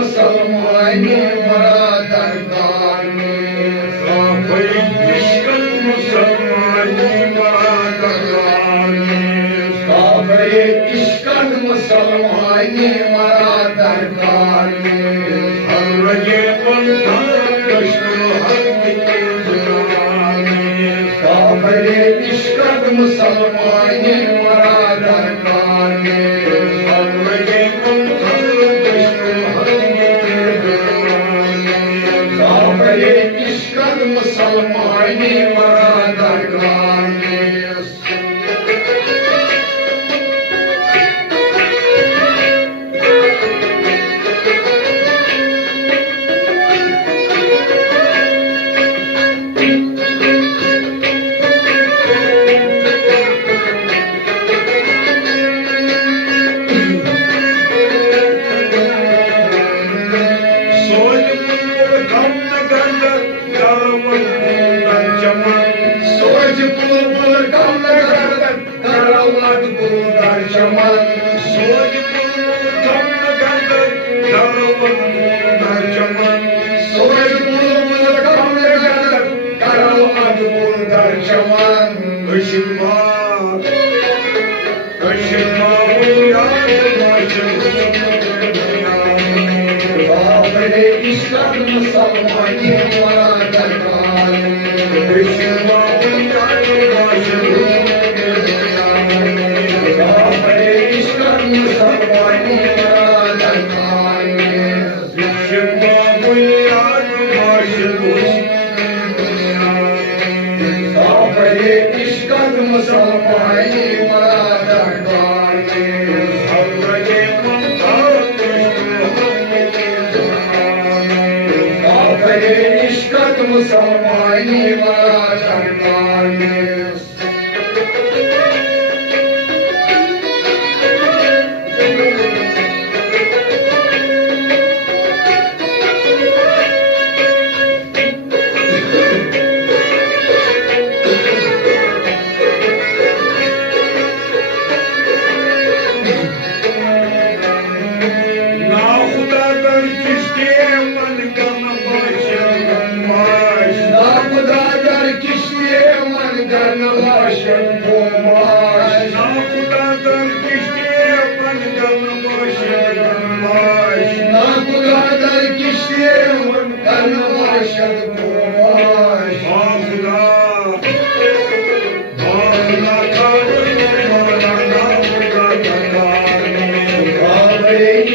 मुसलमानी मरा दरबार में साफे इश्कत मुसलमानी मरा दरबार में साफे इश्कत मुसलमानी मरा दरबार में हर रगे पंथा कश्म हर के जुबान में साफे इश्कत मुसलमानी मरा दरबार में हर रगे पंथा कश्म हर के जुबान में साफे इश्कत मुसलमानी मरा दरबार में मुसलमानी मरा दरबार मुसलमानी मरा दरबार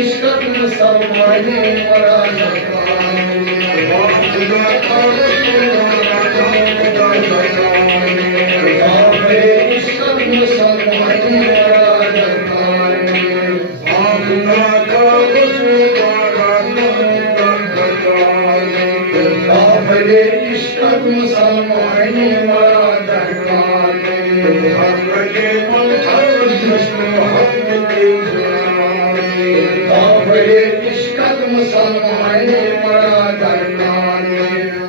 इश्कत मुसलमानी मरा दरबार में मुसलमानी मरा दरबार में हर लगे हर दुश्मन हक के साफे इश्कत मुसलमानी मरा दरबार में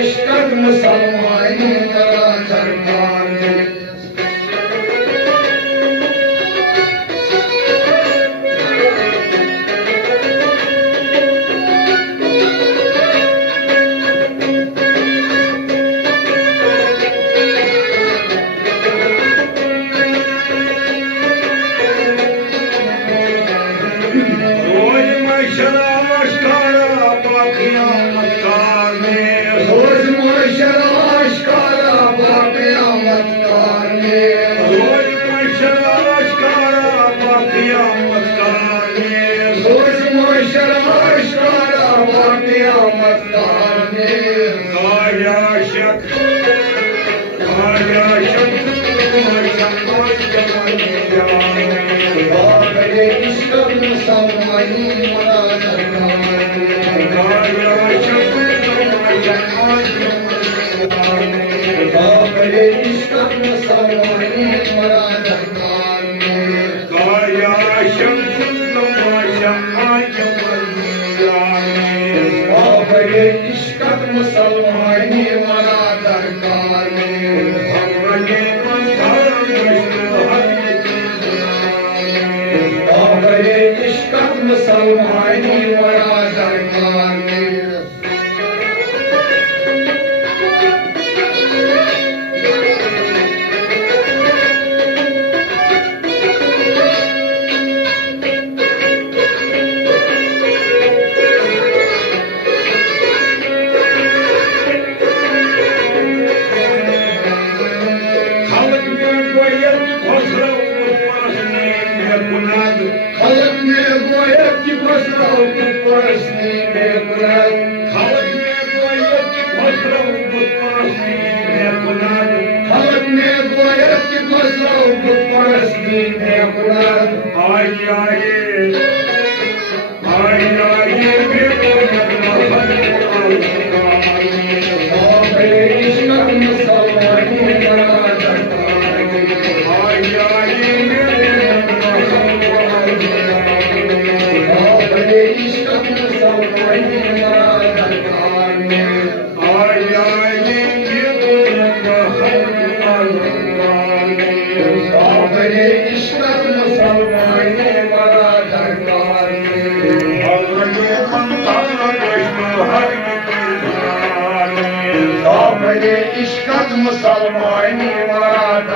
इश्कत मुसलमानी मरा दरबार में Aşkara bakıyamet karne. रोज मोशर आशकारा बाक़यामत कारने Roy maşer aşkara bakıyamet karne. रोज मोशर आशकारा बाक़यामत कारने Kayaşak बाबरे इश्क़ मुसलमानी मुराद बाबरे इश्क़ मुसलमानी मुराद बाबरे इश्क़ मुसलमानी मुराद बाबरे इश्क़ मुसलमानी मुराद खलक में गोया की फसलों की परस्ती में कुरान खलक में गोया की फसलों की परस्ती में कुरान बाबरे इश्क़ मुसलमानी मुराद बाबरे इश्क़ मुसलमानी मुराद बाबरे इश्क़ मुसलमानी मुराद बाबरे इश्क़ मुसलमानी मुराद